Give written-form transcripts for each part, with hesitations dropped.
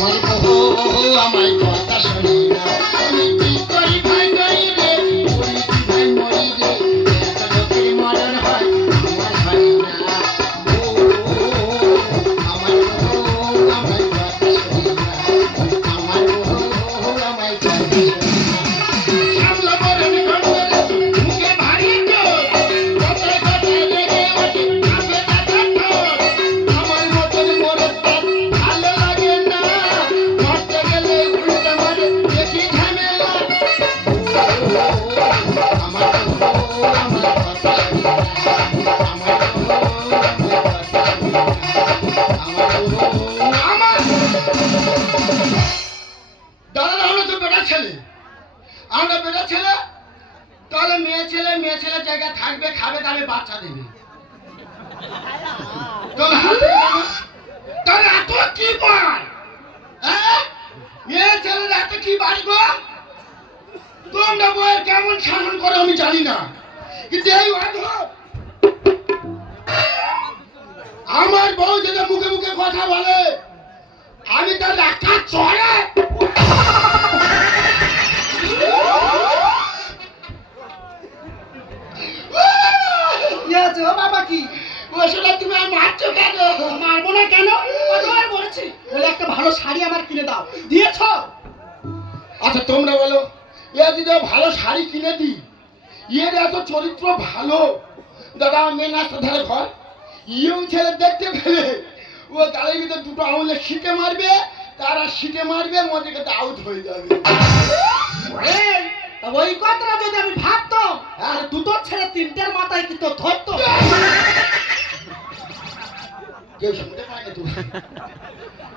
আমার বউ আমার কথা শোনে না আমি কি করি ভাই করি রে মরি ভাই মরি রে এত লোকের মরণ হয় আমার হয় না আমার বউ আমার কথা শোনে না আমার বউ আমার কথা শোনে না সামলা বরণ করবে মুখে ভারী তো কথায় কথায় লেগে ওঠে কাঁপে দাদা তোর আমার মতন মরণ ভালো লাগে না মরতে গেলে উল্টা মারে বেশি ঝামেলা আমার বউ আমার কথা শোনে না আমার বউ আমার কথা শোনে না আমার বউ আমার দাদা আমরা তো বেটা ছেলে আমরা বেটা ছেলে তাহলে মেয়ে ছেলে জায়গায় থাকবে খাবে তাহলে বাচ্চা দেবে তাহলে এত কি পায় মেয়ে ছেলের এত কি বাড়বো তোমরা বইয়ের কেমন শাসন করো আমি জানি না কিন্তু এই আমার বউ যেটা মুখে মুখে কথা বলে আমি তার একটা চড়ে বাবা কি ওষুধটা তুমি আর মারছো কেন মারবো না কেন কতবার বলেছি বলে একটা ভালো শাড়ি আমার কিনে দাও দিয়েছ আচ্ছা তোমরা বলো এ যদি ভালো শাড়ি কিনে দিই এর এত চরিত্র ভালো দাদা মেয়ে নাচতে ধারে ঘর ইয়ং ছেলে দেখতে পেলে ও গালের ভিতরে দুটো আঙুলে শিটে মারবে তারা শিটে মারবে মধ্যে কিন্তু আউট হয়ে যাবে ওই কথাটা যদি আমি ভাবতাম আর দুটো ছেলে তিনটার মাথায় কিন্তু ধরতো কেউ শুনতে পায় না তুমি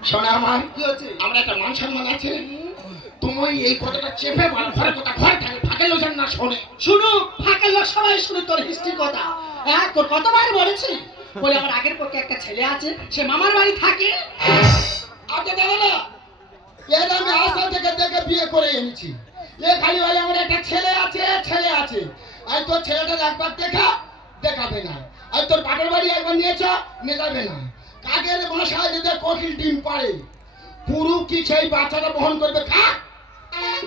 শোনা আমার কি হচ্ছে আমরা একটা মান সম্মান আছে তুমি এই কথাটা চেপে বলো ঘরের কথা ঘরে থাকে ফাঁকের লোক না শোনে শুনো ফাঁকের লোক সবাই শুনে তোর হিস্ট্রির কথা হ্যাঁ তোর কতবার বলেছি বলে আমার আগের পক্ষে একটা ছেলে আছে সে মামার বাড়ি থাকে আচ্ছা দেখো না এর আমি আসাম থেকে দেখে বিয়ে করে এনেছি এ খালি বলে আমার একটা ছেলে আছে আর তোর ছেলেটা একবার দেখাবে না আর তোর বাপের বাড়ি একবার নিয়ে যাবে না কাকের বাসায় যদি কোকিল ডিম পারে পুরু কি সেই বাচ্চাটা বহন করবে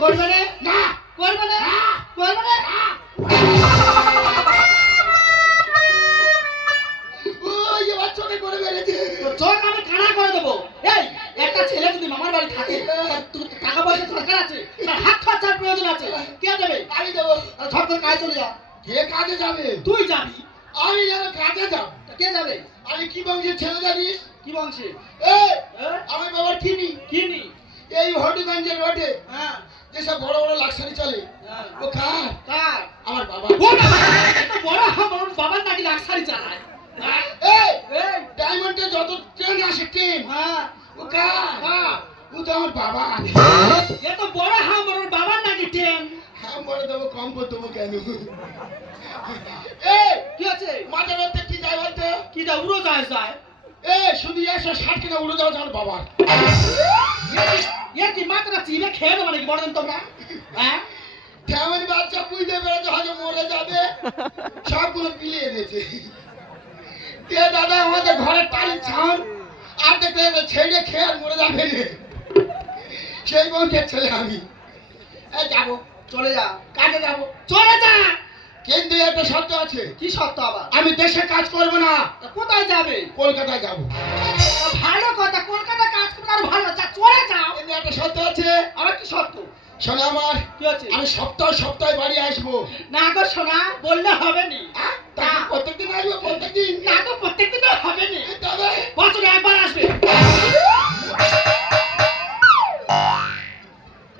করবে না করবে না করবে না ওই এবার চোখে করে বেড়েছে চোখ আমি কানা করে দেবো এই একটা ছেলে যদি মামার বাড়ি থাকে টাকা পয়সা দরকার আছে তার হাত খরচার প্রয়োজন আছে কে দেবে আমি দেবো ঝট করে কাজে চলে যা কে কাজে যাবে তুই যাবি আমি যাবো কাজে যাব কে যাবে আমি কি বংশের ছেলে জানিস কি বংশের আমি বাবার কিনি এই হরিগঞ্জের রোডে যেসব বড় বড় লাক্সারি চলে ও কার আমার বাবা বড় বাবার নাকি লাক্সারি চালায় ডায়মন্ডে যত ট্রেন আসে ট্রেন ও ও তো আমার বাবা এত বড় আমার বাবার নাকি ট্রেন বড় দেবো কম করে দেবো কেন কি আছে মাঝে মধ্যে কি যায় বলতে কি যা উড়ো যায় শুধু 160 টাকা উড়ে যাওয়া আমার বাবার কি মাত্রা চিনে খেয়ে দেবো নাকি বড় তোমরা ফ্যামিলি বাচ্চা বুঝতে পেরেছে হয়তো মরে যাবে সবগুলো পিলিয়ে দিয়েছে দাদা আমাদের ঘরের টালির ছান আর দেখতে ছেড়ে খেয়ে আর মরে যাবে সেই বংশের ছেলে আমি যাবো চলে যা কাজে যাবো চলে যা কিন্তু একটা শর্ত আছে কি শর্ত আবার আমি দেশে কাজ করবো না কোথায় যাবে কলকাতায় যাবো ভালো কথা কলকাতায় কাজ করবো আর ভালো চলে যাও কিন্তু একটা শর্ত আছে আমার কি শর্ত শোনা আমার কি আছে আমি সপ্তাহে বাড়ি আসবো না গো শোনা বললে হবে না প্রত্যেকদিন আসবো প্রত্যেকদিন না তো প্রত্যেকদিন হবে না তবে বছরে একবার আসবে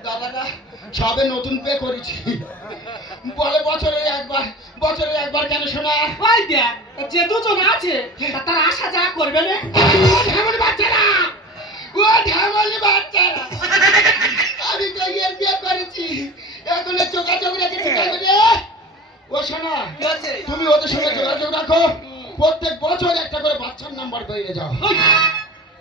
দাদা সবে নতুন পে করেছি বলে বছরে একবার কেন শোনা ওই দেখ যে দুজন আছে তার আশা যা করবে না ঢেমনি বাচ্চারা আমি তো এর বিয়ে করেছি এখন যোগাযোগ রেখেছি ও শোনা তুমি ওদের সঙ্গে যোগাযোগ রাখো প্রত্যেক বছর একটা করে বাচ্চার নাম্বার পেয়ে যাও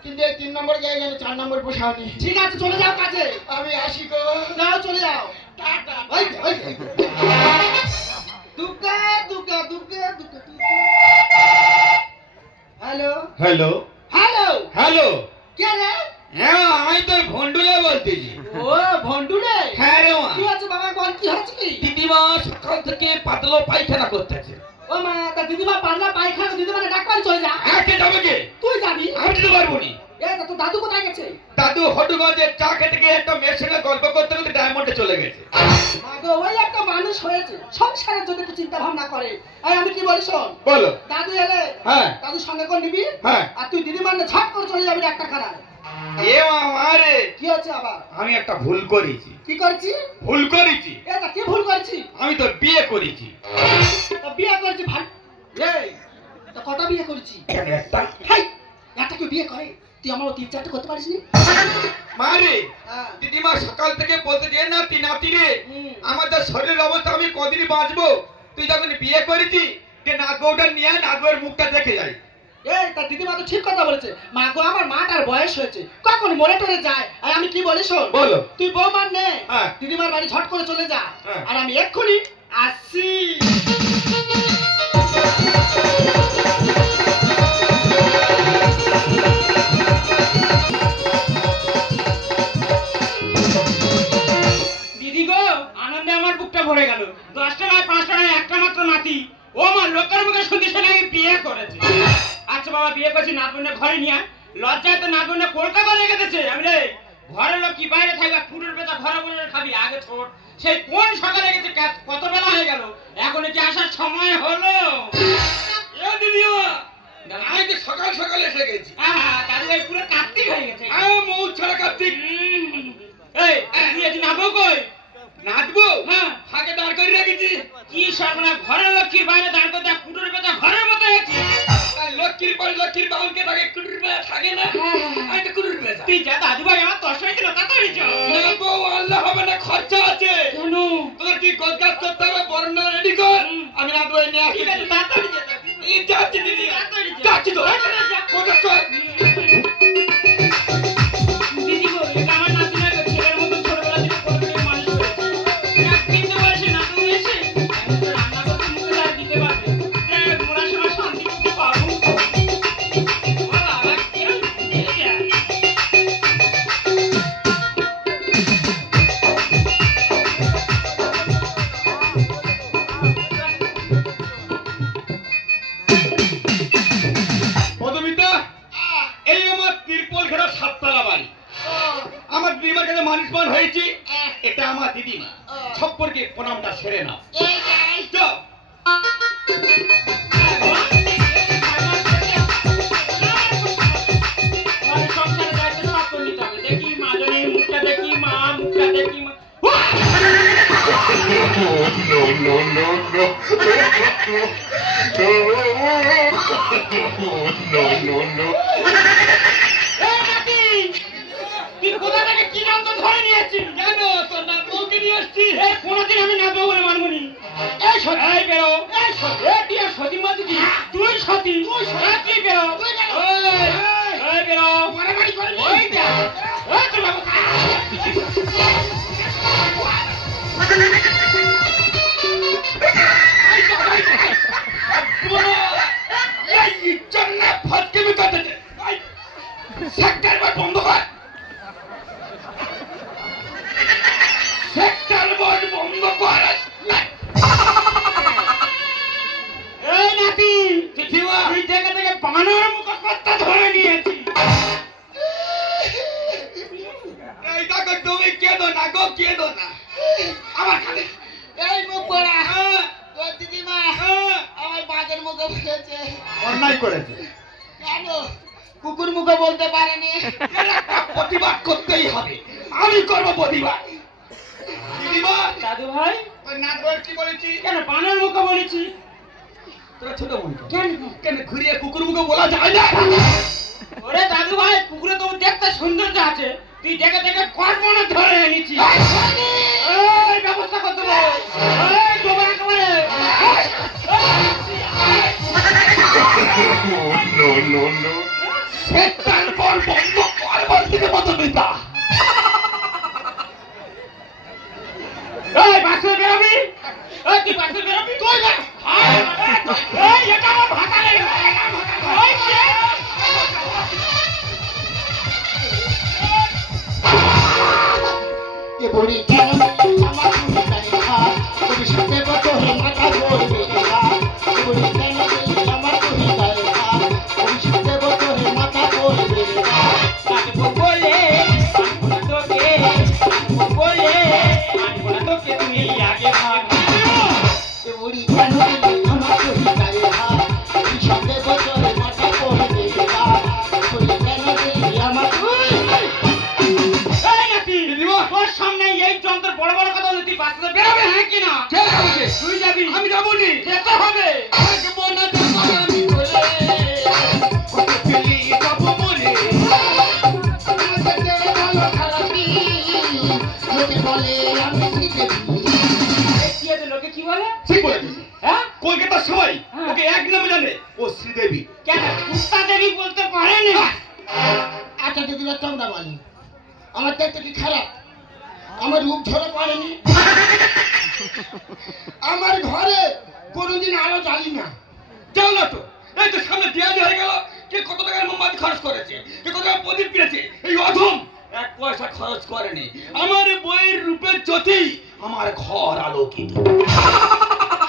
কিন্তু এই 3 নম্বর জায়গায় 4 নম্বর বসাওনি ঠিক আছে চলে যাও কাজে আমি আসি গো যাও চলে যাও টাটা দুকা হ্যালো কে রে হ্যাঁ আমি তোর ভন্ডুলে বলতেছি। ও ভন্ডুলে? হ্যাঁ রে মা। কি হচ্ছে বাবা, বল কি হচ্ছে? কি দিদিমা সকাল থেকে পাতলা পায়খানা করতেছে। ও মা, তা দিদিমা পাতলা পায়খানা, দিদিমা ডাক্তার চলে যা। হ্যাঁ কে যাবে কে? তুই যাবি? আমি যেতে পারবো নি। তো দাদু কোথায় গেছে? দাদু হটুগঞ্জে চা খেতে গিয়ে একটা মেয়ের সঙ্গে গল্প করতে করতে ডায়মন্ডে চলে গেছে। ওই একটা মানুষ হয়েছে, সংসারের যদি একটু চিন্তা ভাবনা করে। আমি কি বলি শোন, বলো। দাদু এলে হ্যাঁ দাদু সঙ্গে করে নিবি। হ্যাঁ আর তুই দিদিমার ঝট করে চলে যাবি ডাক্তারখানায়। এ মা রে, কি হচ্ছে আবার? আমি একটা ভুল করেছি। কি করেছি? ভুল করেছি। এটা কি ভুল করেছি? আমি তো বিয়ে করেছি। তো বিয়ে করেছি ভাই? এই তো কটা বিয়ে করেছি? একটা। হাই, একটা কেউ বিয়ে করে? তুই আমার 3-4টা করতে পারিস নি? মা রে, দিদিমা সকাল থেকে বলতে যে নাতি নাতি রে, আমাদের শরীরের অবস্থা আমি কদিন বাঁচবো, তুই যখন বিয়ে করেছি যে নাত বউটা নিয়ে নাত বউয়ের মুখটা দেখে যাই। এই তা দিদিমা তো ঠিক কথা বলেছে। মা গো, আমার মাটার বয়স হয়েছে, কখন মরে টরে যায়। আর আমি কি বলি শোন, বলো। তুই বৌমার নে, হ্যাঁ। দিদিমার বাড়ি ঝট করে চলে যা। হ্যাঁ। আর আমি এক্ষুনি আসছি। দিদি গো, আনন্দে আমার বুকটা ভরে গেল। 10টা নয় 5টা নয়, একটা মাত্র নাতি। ও মা, লোকের মুখে শুনতে শুনে আমি বিয়ে করেছি। আচ্ছা বাবা, বিয়ে করছি, নাতবনে ঘরে নিয়ে লজ্জায় তো নাতবনে কলকাতা লেগে গেছে। আমি রে ঘরের লোক কি বাইরে থাকবে, ফুটের পেতা ঘরে বলে খাবি আগে ছোট। সেই কোন সকালে গেছে, কত বেলা হয়ে গেল, এখন কি আসার সময় হলো? এ দিদিমা, আমি তো সকাল সকাল এসে গেছি। দাদু ভাই পুরো কার্তিক হয়ে গেছে। মৌ ছাড়া কার্তিক। এই তুই এদিন নামো কই? নাচবো? হ্যাঁ, ফাঁকে দাঁড় করে রেখেছি। কি সর্বনাশ, ঘরের লক্ষ্মীর বাইরে দাঁড় করতে কুটুর পেতা ঘরের মতো হয়েছে। আর লক্ষ্মীর পর লক্ষ্মীর বাউনকে থাকে, কুটুর বেলা থাকে না। আমি তো কুটুর বেলা। তুই যা দাদু ভাই, আমার তস হয়েছিল তাড়াতাড়ি চল। না বউ, আল্লাহ হবে না, খরচা আছে। কেন? তোদের কি গোলকাজ করতে হবে, বরণটা রেডি কর, আমি নাত বউ নিয়ে আসছি। ঠিক আছে, তাড়াতাড়ি যা। এই যাচ্ছি দিদি, তাড়াতাড়ি যা। যাচ্ছি তো। যা। কোথায় চল? দিদি গো, এটা আমার নাতি না গো, ছেলের মতো ছোটবেলা থেকে বড় করে মানুষ করেছে। কিন্তু বয়সে নাতু হয়েছে, এখন তো রান্না করতে মুখে আর দিতে পারবে। মোড়ার সময় শান্তি করতে পারবো। বাবা, আবার কি হলো? এই যা। মধুমিতা, এই আমার তিরপল ঘেরা 7তলা বাড়ি। আমার দিদিমার কাছে মানুষমান হয়েছি, এটা আমার দিদিমা। সম্পর্কে প্রণামটা সেরে নাও। চল। ঘরের সংসারের দায়িত্ব সব করে নিতে হবে। দেখি মাজনের মুখটা, দেখি মা মুখটা, দেখি মা। এই নাতি, তুই কোথা থেকে কি যন্ত্র ধরে নিয়েছিস? কেন তোর নাত বউকে নিয়ে আসছি? এই কোনোদিন আমি নাচবো বলে মানবো নি। এই সতী, এই বেরো। এই সতী, এই তুই আর সতী মাঝি কি? তুই সতী, তুই তুই বেরো। এই বেরো। মারামারি করবি? ওই যা। এই তোর বাবু। এই ইজ্জত না ফাটকেমি করতেছে। সেক্টর বোর্ড বন্ধ কর। সেক্টর বোর্ড বন্ধ কর। এই নাতি, দিদিমা, তুই থেকে থেকে বানর মুখোশটা ধরে নিয়েছিস। এই দেখো, তুমি কেঁদো না গো, কেঁদো না। আমার কাছে এই মুখ পড়া, তোর দিদিমা আমার বাঘের মুখে বলেছে। অন্যায় করেছে। কেন? কুকুর মুখে বলতে পারেনি। এর একটা প্রতিবাদ করতেই হবে। আমি করবো প্রতিবাদ। দিদিমা, দাদু ভাই, ওই নাট বউয়ের কি বলেছি? কেন বানর মুখে বলেছি? তোরা ছোট বোন তো। কেন? কেন ঘুরিয়ে কুকুর মুখে বলা যায় না? ওরে দাদু ভাই, পুকুরে তো দেখতে সৌন্দর্য আছে, তুই দেখে দেখে কর্মনা ধরে এনেছি। এই ব্যবস্থা করতে বল। এই গোবর একেবারে। সেক্টর বোর্ড বন্ধ কর বলতে মধুমিতা। এই বাসে বেরোবি? এই তুই বাসে বেরোবি? তুই যা। এই এটা আমার ভাতা নেই। ওই সে। এ বুড়ি কেন আমার তুমি তাই ভাব ভবিষ্যতে তোরে মাথা করবে এ বুড়ি কেন আমার তুমি তাই ভাব ভবিষ্যতে তোরে মাথা করবে কাটবো বলে আনবো না তোকে, কাটবো বলে আনবো না তোকে, তুই আগে ভাগ। এ বুড়ি কেন আমার তুমি তাই ভাব ভবিষ্যতে তোরে মাথা করবে বুড়ি কেন আমার এই নাতি, তোর সামনে এই যন্ত্র বড় বড় কথা বলে তুই বাচ্চাদের বেরোবে হ্যাঁ কিনা? কে যাবে? তুই যাবি, আমি যাবো নি। যেতে হবে। আমাকে বনা দেবো আমি বলে কত পেলি যাবো বলে। আমাকে তেরে ভালো খারাপি লোকে বলে আমি শিখে এই কি আছে, লোকে কি বলে? ঠিক বলে দিছি। হ্যাঁ? কলকাতার সবাই হ্যাঁ। ওকে এক নামে জানে, ও শ্রীদেবী। কেন কুস্তা দেবী বলতে পারে না? আচ্ছা দিদিরা তোমরা বলি আমার দেখতে কি খারাপ? আমার রূপ ধরে পড়েনি? আমার ঘরে কোনোদিন আলো জ্বালি না। যাও না তো, এই তো সামনে দেয়ালি হয়ে গেল, কে কত টাকার মোমবাতি খরচ করেছে, কে কত টাকা প্রদীপ কিনেছে, এই অধম এক পয়সা খরচ করেনি। আমার বইয়ের রূপের জ্যোতি আমার ঘর আলোকিত।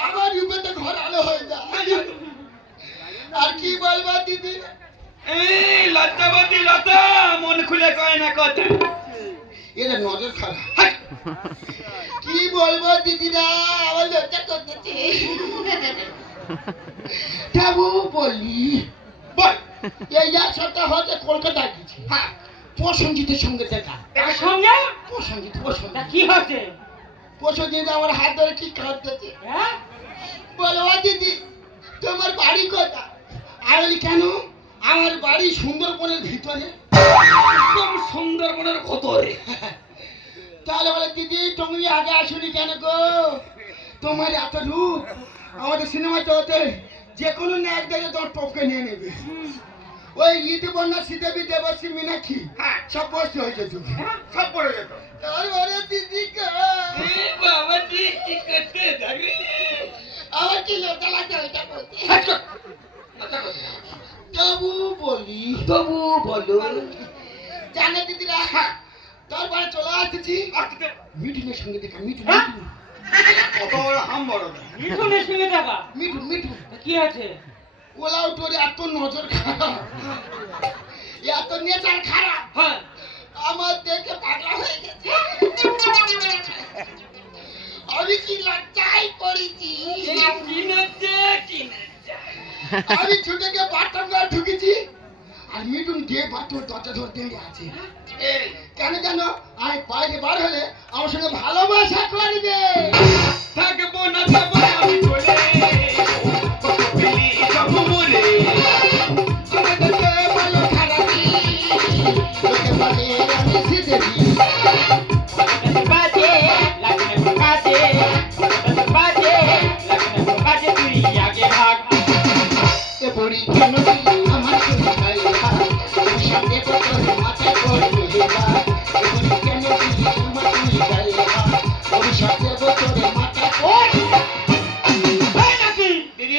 আমার রূপে তো ঘর আলো হয়ে যায়। আর কি বলবো দিদি? এই লজ্জাবতী লতা মন খুলে কয় না কথা। এরা নজর খারাপ। হাই! কি বলবো দিদিরা, আমার লজ্জা করতেছে। ঠাবু বলি বল। এই এক সপ্তাহ হতে কলকাতায় গেছি। হ্যাঁ, প্রসঞ্জিতের সঙ্গে দেখা। তার সঙ্গে প্রসঞ্জিত তা প্রসঞ্জিত কি হচ্ছে? প্রসঞ্জিত আমার হাত ধরে কি কাঁদতেছে। হ্যাঁ? বলো দিদি তোমার বাড়ি কোথায়? আর বলি কেন? আমার বাড়ি সুন্দরবনের ভিতরে। একদম সুন্দরবনের ভেতরে। তাহলে বলে দিদি তুমি আগে আসুনি কেন গো? তোমার এত রূপ আমাদের সিনেমাতে হতে যে কোনো নায়ক দেখে তোমার টপকে নিয়ে নেবে। ওই ঋতুপর্ণা শ্রীদেবী দেবশ্রী মীনাক্ষী হ্যাঁ, সব বসতে হয়েছে যুগে। সব পড়ে যেত। তারপরে দিদি গো, এই বাবা তুই কি করতে যাবি? আমার কি লজ্জা লাগছে ওইটা বলতে। হাট কর। লজ্জা করতে যাবি। তবু বলি তবু বলো। জানে দিদিরা তারপরে চলে আসতেছি আসতে মিঠুনের সঙ্গে দেখা। মিঠুন হ্যাঁ? কত বড় হাম বড় না। মিঠুনের সঙ্গে দেখা? মিঠুন মিঠুন তা কি আছে? কোলাও তোর এত নজর খারাপ, এত নেচার খারাপ, হ্যাঁ, আমার দেখে পাগলা হয়ে গেছে। আমি কি লজ্জায় পড়েছি। কি নাচে, কি নাচে। আমি ছুটে গিয়ে বাথরুম ঘরে ঢুকেছি আর মিঠুন গিয়ে বাথরুম দরজা ধরে দাঁড়িয়ে আছে। এই, কেন জানো? আমি বাইরে বার হলে আমার সঙ্গে ভালোবাসা করবে। থাকবো না যাবো আমি চলে, কত পেলি যাবো বলে। আমাকে বলো খারাপি, লোকে বলে আমি শ্রীদেবী। বাজে লাগনে কাজে, বাজে লাগনে কাজে, তুই আগে ভাগ। এ বুড়ি কেন আমার তুমি তাই ভাব ভবিষ্যতে তোরে মাথা করবে এ বুড়ি কেন আমার তুমি তাই ভাব ভবিষ্যতে তোরে মাথা করবে। এই নাতি,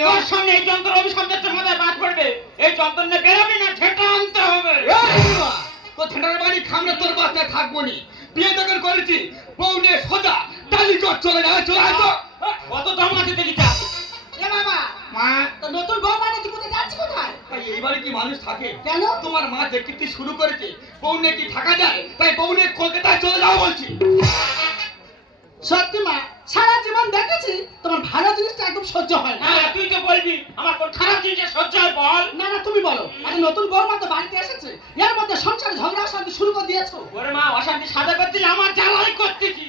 তোর সামনে এই যন্ত্র অভিশব্দের মাথায় বাদ পড়বে। এই যন্ত্র নিয়ে বেরোবি না, ঠেটা আনতে হবে। তো ঠান্ডার বাড়ি খামনে তোর বাচ্চায় থাকবো নি। বিয়ে যখন করেছি বউ নিয়ে সোজা টালিগড় চলে যায়, চলে যায় তো। কত দম আছে দেখিটা? এ বাবা মা, তো নতুন বউ মানে তুই কোথায় যাচ্ছিস কোথায়? ভাই এই বাড়ি কি মানুষ থাকে? কেন? তোমার মা যে কীর্তি শুরু করেছে, বউ নিয়ে কি থাকা যায়? তাই বউ নিয়ে কলকাতায় চলে যাও বলছি। সত্যি মা সারা জীবন দেখেছি তোমার ভালো জিনিসটা একদম সহ্য হয় না। হ্যাঁ, তুই তো বলবি আমার কোন খারাপ জিনিস সহ্য হয় বল। না না তুমি বলো আরে নতুন বউ মা তো বাড়িতে এসেছে এর মধ্যে সংসারে ঝগড়া অশান্তি শুরু করে দিয়েছো। ওরে মা, অশান্তি সাজা করছিস, আমার জ্বালাই করতেছি।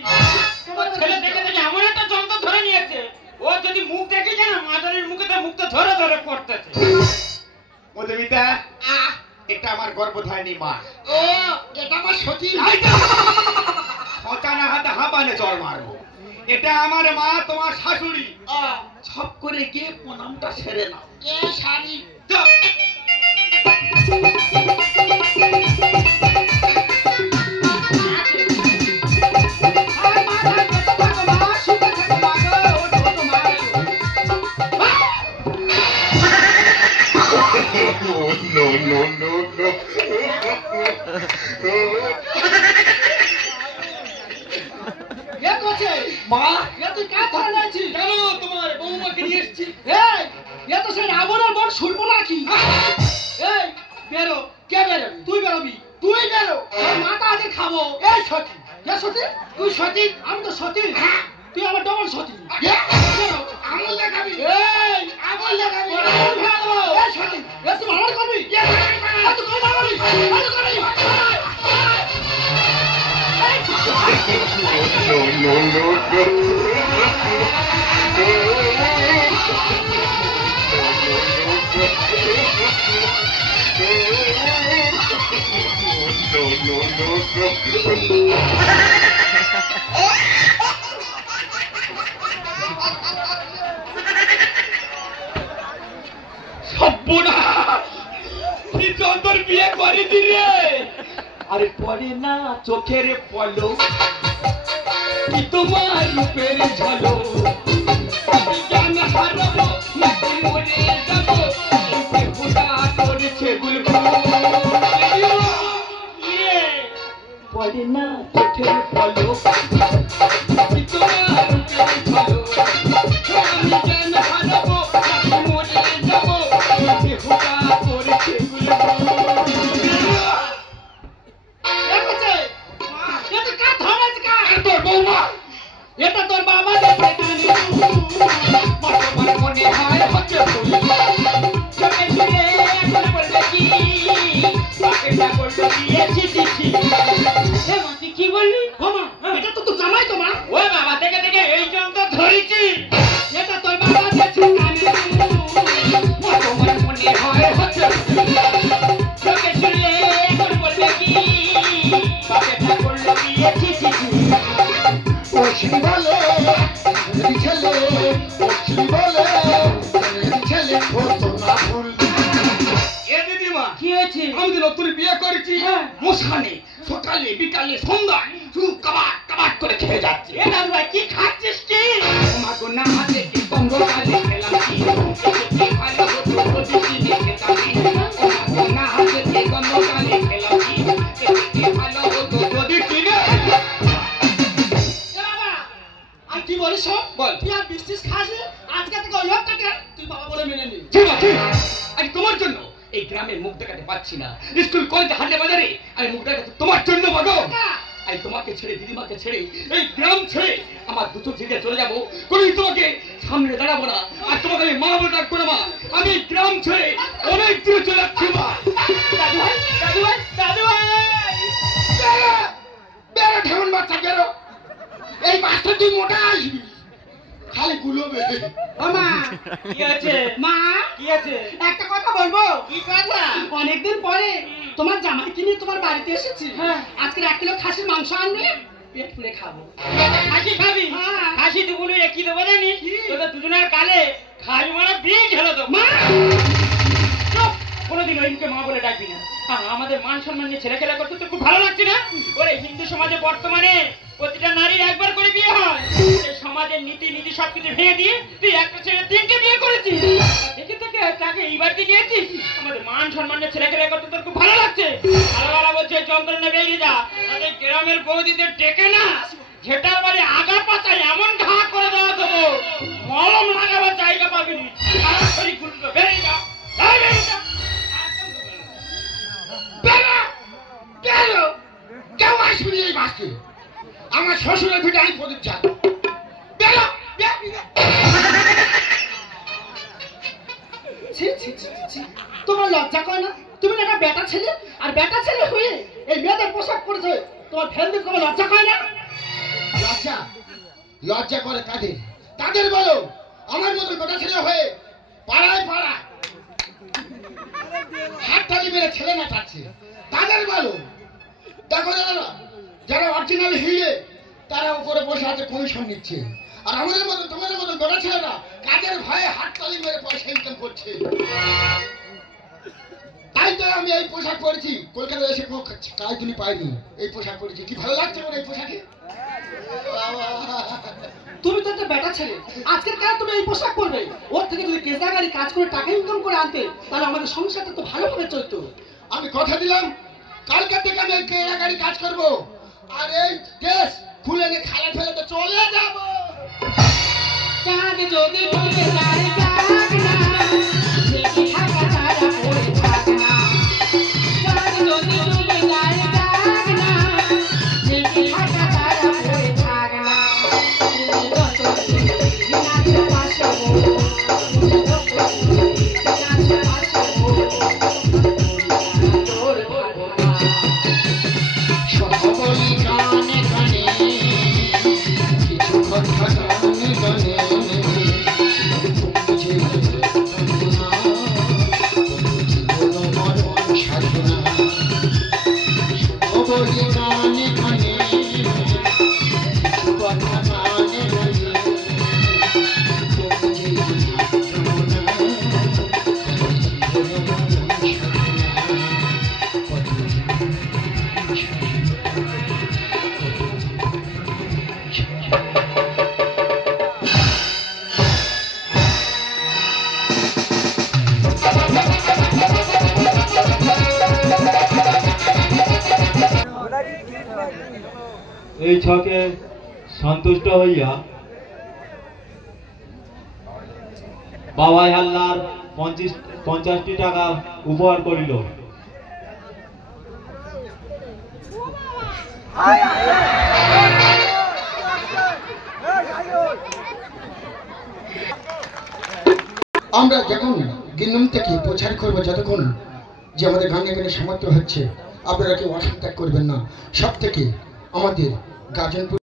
তোর ছেলে দেখে দেখে এমন একটা যন্ত্র ধরে নিয়েছে, ও যদি মুখ দেখে যায় না, মাদারের মুখে তো মুখটা ধরে ধরে করতেছে। ও দেবিতা, এটা আমার গর্ভধারিণী মা। ও এটা আমার সতী। অচানা হাতে হাঁপানে চড় মারবো। এটা আমার মা, তোমার শাশুড়ি। ছপ করে গিয়ে প্রণামটা সেরে নাও। এ শাড়ি যাও। No. মাথা আজ খাবো। এই সতী, কে সতী? তুই সতী? আমি তো সতী। তুই আমার ডবল সতী। আমল দেখাবি? এই আমল দেখাবি? এই সতী, এ তুই মারামারি করবি? তুই কই মারামারি? চন্দর বিয়ে করে দিলে আরে পরে না চোখের পলো কি তোমার রূপের ঝলো জ্ঞান হারাবো নাকি মরে যাবো খোদা করেছে গুলগুল পরে না চোখের পলো কি তোমার রূপের ঝলো আমি জ্ঞান হারাবো নাকি মরে যাবো খোদা করেছে গুলগুল এটা তোর বাবা দেখে মনে হয় হচ্ছে কি বললি? এটা তো তোর জামাই তো মা। ও বাবা দেখে দেখে এই জন্য তো ধরেছি। এটা তোর বাবা দেখে মনে হয় হচ্ছে চোখে শুনলে এখন বলবে কি বাপেটা করলো বিয়ে ছি ছি ছি। বলে ছেলে বলে ছেলে না ভুল। এ দিদিমা কি হয়েছে? আমি তো নতুন বিয়ে করেছি মশানে সকালে বিকালে সন্ধ্যায় শুধু কাবাট কাবাট করে খেয়ে যাচ্ছে। এ দাদু ভাই কি খাচ্ছিস কি? তোমার গোনা হাতে কি বঙ্গকালে খেলাম কি ভালো হতো প্রতিটি খেতাম কি তোমার গোনা হাতে কি বঙ্গকালে খেলাম কি ভালো হতো যদি কিনে আর কি বলিস বল। তুই আর বৃষ্টিস খাস আজকে থেকে ওই লোকটাকে তুই বাবা বলে মেনে নি। ঠিক আছে আজ তোমার জন্য এই গ্রামের মুখ দেখাতে পাচ্ছি না স্কুল কলেজে হাটে বাজারে আমি মুখ দেখাতে তোমার জন্য বাগো আমি তোমাকে ছেড়ে দিদিমাকে ছেড়ে এই গ্রাম ছেড়ে আমার দুটো জিগে চলে যাবো কোনোদিন তোমাকে সামনে দাঁড়াবো না আর তোমাকে আমি মা বলে ডাকবো না মা আমি এই গ্রাম ছেড়ে অনেক দূরে চলে যাচ্ছি মা। দাদু ভাই দাদু ভাই দাদু ভাই বেরো ঢেমন বাচ্চা বেরো। এই বাচ্চা তুই মোটা আসবি খালি গুলোবে। মা কি আছে? মা কি আছে? একটা কথা বলবো? কি কথা? অনেকদিন পরে তোমার জামাইকে নিয়ে তোমার বাড়িতে এসেছি। আজকে 1 কিলো খাসির মাংস আনবে, পেট ফুলে খাবো। খাসি খাবি? হ্যাঁ। খাসি দুগুলো কি দেবো জানিস? তোদের দুজনের কালে খাসি মারা বিয়ে ঝেলো তো। মা চুপ! কোনোদিন ওইকে মা বলে ডাকবি না। আমাদের মান সম্মান নিয়ে ছেলে খেলা করতে তো খুব ভালো লাগছে না? ওরে হিন্দু সমাজে বর্তমানে প্রতিটা নারীর একবার করে বিয়ে হয়। এই সমাজের নীতি নীতি সবকিছু ভেঙে দিয়ে তুই একটা ছেলে 3টে বিয়ে করেছিস। দেখে থেকে তাকে এইবার কি নিয়েছিস? আমাদের মান সম্মান নিয়ে ছেলে খেলা করতে তোর খুব ভালো লাগছে। ভালো ভালো বলছে যন্ত্রণা বেরিয়ে যা, তাদের গ্রামের বৌদিদের ডেকে না যেটার বাড়ি আগা পাতায় এমন ঘা করে দেওয়া দেবো মলম লাগাবার জায়গা পাবি নি। বেরিয়ে যা, বেরিয়ে যা। কেউ আসবি এই বাসকে। আমার শ্বশুরের ভিটে আমি প্রদীপ চাল। তোমার লজ্জা করে না? তুমি না একটা বেটা ছেলে, আর বেটা ছেলে হয়ে এই মেয়েদের পোশাক পরেছে, তোমার ফেলতে তোমার লজ্জা করে না? লজ্জা লজ্জা করে কাদের? তাদের বলো আমার মতো বেটা ছেলে হয়ে পাড়ায় পাড়ায় হাত তালি মেরে ছেলে না থাকছে, তাদের বলো। দেখো দাদা, যারা অরিজিনাল হিলে তারা উপরে বসে আছে কমিশন নিচ্ছে, আর আমাদের মতো তোমাদের মতো বেটা ছেলেরা কাজের ভয়ে হাত তালি মেরে পয়সা ইনকাম করছে। তাই তো আমি এই পোশাক পরেছি, কলকাতায় এসে কোনো কাজ তুমি পাইনি, এই পোশাক পরেছি। কি ভালো লাগছে আমার এই পোশাকে? তুমি তো একটা বেটা ছেলে, আজকের কাজ তুমি এই পোশাক পরবে। ওর থেকে যদি কেসা গাড়ি কাজ করে টাকা ইনকাম করে আনতে, তাহলে আমাদের সংসারটা তো ভালোভাবে চলতো। আমি কথা দিলাম কালকে থেকে আমি কেসা গাড়ি কাজ করবো, আর এই ড্রেস খুলে নিয়ে খালে ফেলে তো চলে যাবো। চাঁদ যদি ডুবে যায় যাক না, ঝিকি থাকা ছাড়া পড়ে থাক না। চাঁদ যদি ডুবে যায় যাক এই ছকে সন্তুষ্ট হইয়া বাবাই হাল্লার 50টি টাকা উপহার করিল। আমরা যখন গিন্নম থেকে প্রচার করবো, যতক্ষণ যে আমাদের গানে গানে সামর্থ্য হচ্ছে, আপনারা কেউ অসন্ত্যাগ করবেন না। সব থেকে আমাদের গাজনপুর